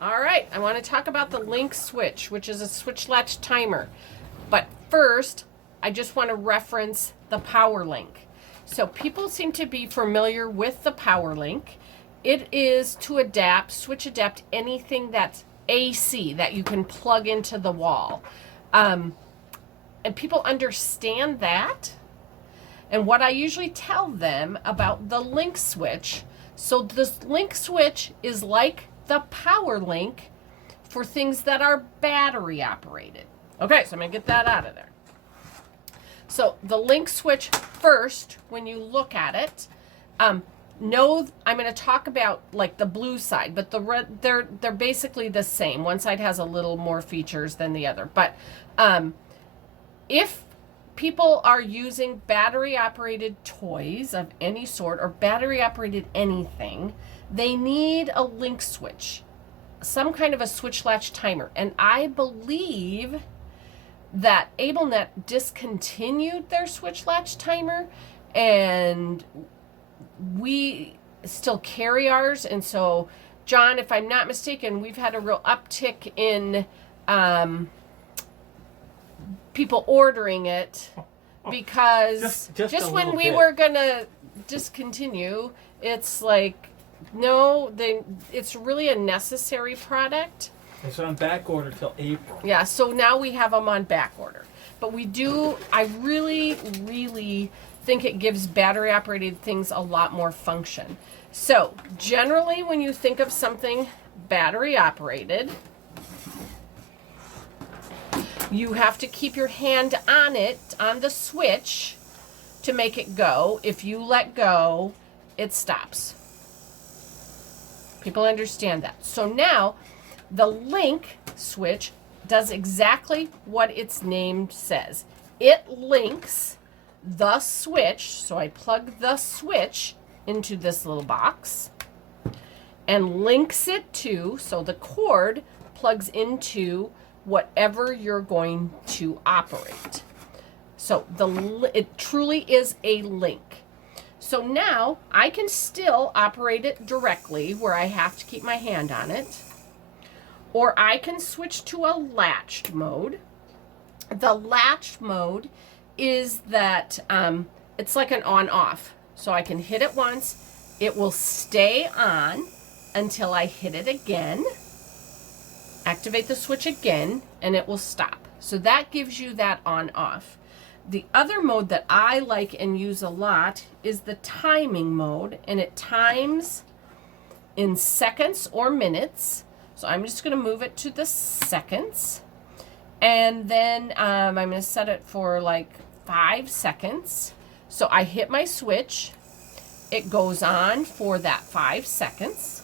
All right, I want to talk about the LinkSwitch, which is a switch latch timer. But first, I just want to reference the PowerLink. So people seem to be familiar with the PowerLink. It is to switch adapt anything that's AC that you can plug into the wall. And people understand that. And what I usually tell them about the LinkSwitch, so this LinkSwitch is like the PowerLink for things that are battery operated. Okay, so I'm gonna get that out of there. So the LinkSwitch first, when you look at it, no, I'm going to talk about like the blue side, but the red, they're basically the same. One side has a little more features than the other. But if people are using battery operated toys of any sort or battery operated anything, they need a LinkSwitch, some kind of a switch latch timer. And I believe that AbleNet discontinued their switch latch timer, and we still carry ours. And so, John, if I'm not mistaken, we've had a real uptick in people ordering it because just when we were gonna discontinue, it's like, no, it's really a necessary product. It's on back order till April. Yeah, so now we have them on back order. But I really, really think it gives battery operated things a lot more function. So generally when you think of something battery operated, you have to keep your hand on it, on the switch, to make it go. If you let go, it stops. People understand that. So now the LinkSwitch does exactly what its name says. It links the switch, so I plug the switch into this little box and links it to, so the cord plugs into whatever you're going to operate. So it truly is a link. So now I can still operate it directly where I have to keep my hand on it, or I can switch to a latched mode. The latched mode is that it's like an on-off. So I can hit it once, it will stay on until I hit it again, activate the switch again, and it will stop. So that gives you that on-off. The other mode that I like and use a lot is the timing mode, and it times in seconds or minutes. So I'm just going to move it to the seconds, and then I'm going to set it for like 5 seconds. So I hit my switch, it goes on for that 5 seconds,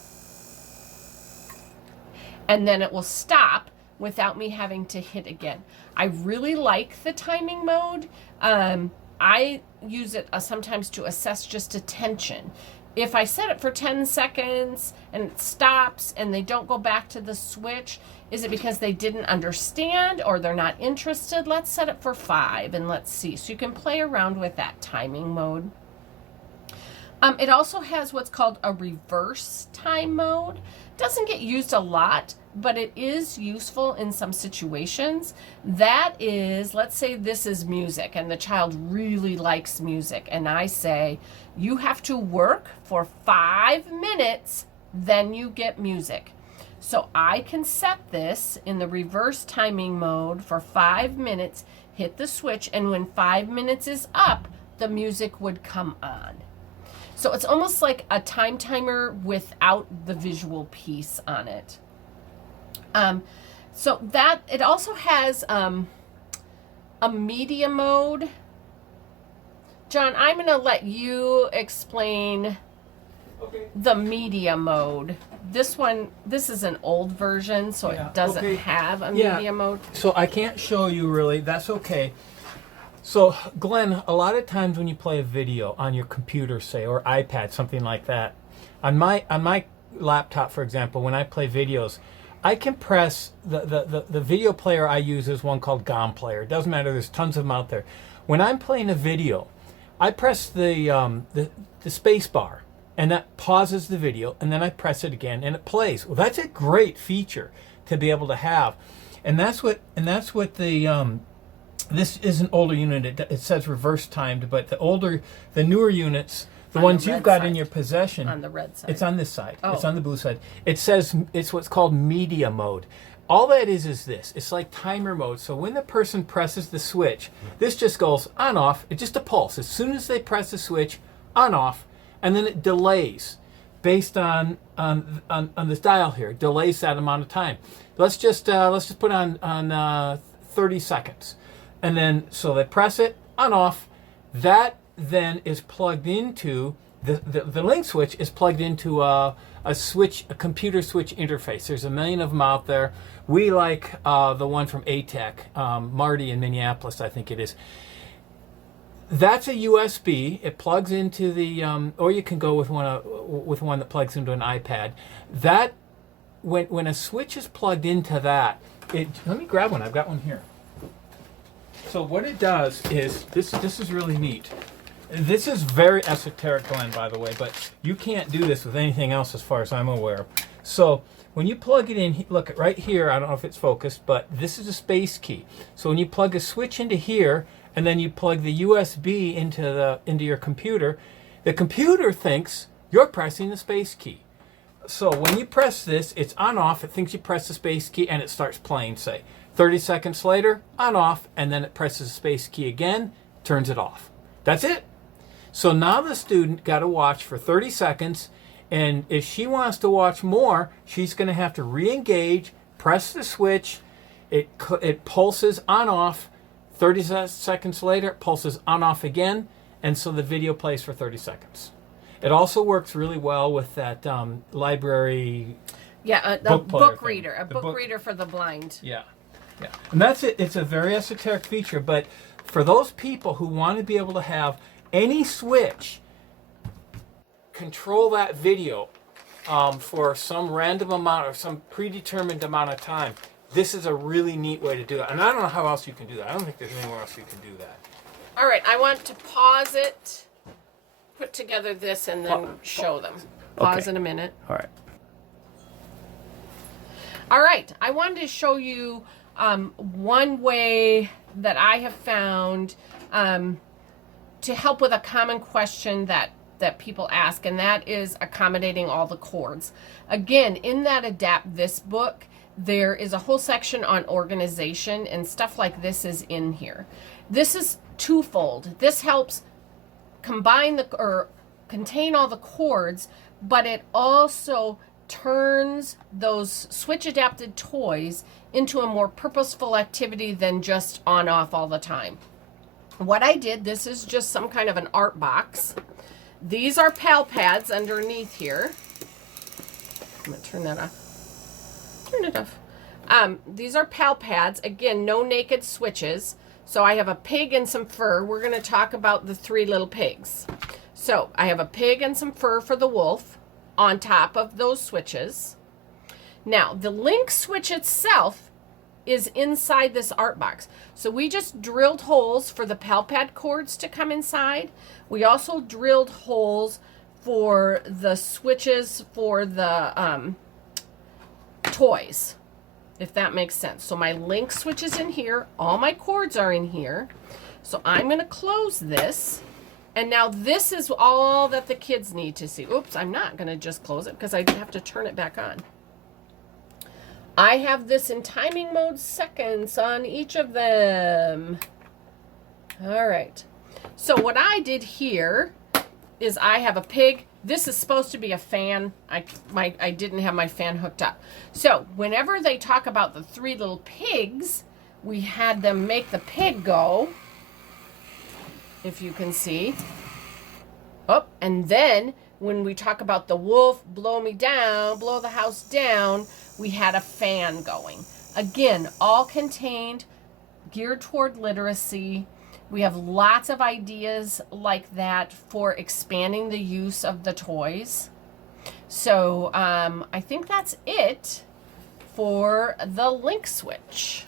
and then it will stop without me having to hit again. I really like the timing mode. I use it sometimes to assess just attention. If I set it for 10 seconds and it stops and they don't go back to the switch, is it because they didn't understand or they're not interested? Let's set it for 5 and let's see. So you can play around with that timing mode. It also has what's called a reverse time mode. Doesn't get used a lot, but it is useful in some situations. That is, let's say this is music and the child really likes music, and I say, you have to work for 5 minutes, then you get music. So I can set this in the reverse timing mode for 5 minutes, hit the switch, and when 5 minutes is up, the music would come on. So it's almost like a time timer without the visual piece on it. So that, it also has a media mode. John, I'm going to let you explain the media mode. This is an old version, so it doesn't have a media mode. So I can't show you really, that's okay. So Glenn, a lot of times when you play a video on your computer, say, or iPad, something like that, on my laptop, for example, when I play videos, I can press the video player I use is one called GOM Player. It doesn't matter, there's tons of them out there. When I'm playing a video, I press the space bar and that pauses the video, and then I press it again and it plays. Well, that's a great feature to be able to have. And that's what the this is an older unit. It says reverse timed, but the newer units, the ones you've got in your possession, on the red side. It's on this side. Oh. It's on the blue side. It says it's what's called media mode. All that is this. It's like timer mode. So when the person presses the switch, this just goes on off. It's just a pulse. As soon as they press the switch, on off, and then it delays based on this dial here. It delays that amount of time. Let's just put on 30 seconds. And then, so they press it, on off. That then is plugged into, the LinkSwitch is plugged into a computer switch interface. There's a million of them out there. We like the one from ATEC, Marty in Minneapolis, I think it is. That's a USB. It plugs into the, or you can go with one that plugs into an iPad. That, when a switch is plugged into that, let me grab one. I've got one here. So what it does is, this is really neat. This is very esoteric, Glenn, by the way, but you can't do this with anything else as far as I'm aware. So when you plug it in, look right here, I don't know if it's focused, but this is a space key. So when you plug a switch into here, and then you plug the USB into your computer, the computer thinks you're pressing the space key. So when you press this, it's on off, it thinks you press the space key, and it starts playing, say. 30 seconds later, on off, and then it presses the space key again, turns it off. That's it. So now the student got to watch for 30 seconds, and if she wants to watch more, she's going to have to re-engage, press the switch, it pulses on off, 30 seconds later, it pulses on off again, and so the video plays for 30 seconds. It also works really well with that library book reader for the blind. Yeah. And that's it. It's a very esoteric feature, but for those people who want to be able to have any switch control that video for some random amount or some predetermined amount of time, this is a really neat way to do it. And I don't know how else you can do that. I don't think there's anywhere else you can do that. All right, I want to pause it, put together this, and then show them. Pause in a minute. All right. All right, I wanted to show you one way that I have found to help with a common question that people ask, and that is accommodating all the chords. Again, in that Adapt This book, there is a whole section on organization, and stuff like this is in here. This is twofold. This helps combine or contain all the chords, but it also turns those switch adapted toys into a more purposeful activity than just on off all the time. What I did, this is just some kind of an art box. These are pal pads underneath here. I'm gonna turn that off. Turn it off. These are pal pads. Again, no naked switches. So I have a pig and some fur. We're going to talk about the three little pigs. So I have a pig and some fur for the wolf on top of those switches. Now, the LinkSwitch itself is inside this art box. So we just drilled holes for the pal pad cords to come inside. We also drilled holes for the switches for the toys, if that makes sense. So my LinkSwitch is in here. All my cords are in here. So I'm going to close this. And now this is all that the kids need to see. Oops, I'm not going to just close it because I have to turn it back on. I have this in timing mode seconds on each of them. All right. So what I did here is I have a pig. This is supposed to be a fan. I didn't have my fan hooked up. So whenever they talk about the three little pigs, we had them make the pig go, if you can see. Oh, and then when we talk about the wolf, blow me down, blow the house down, we had a fan going. Again, all contained, geared toward literacy. We have lots of ideas like that for expanding the use of the toys. So I think that's it for the LinkSwitch.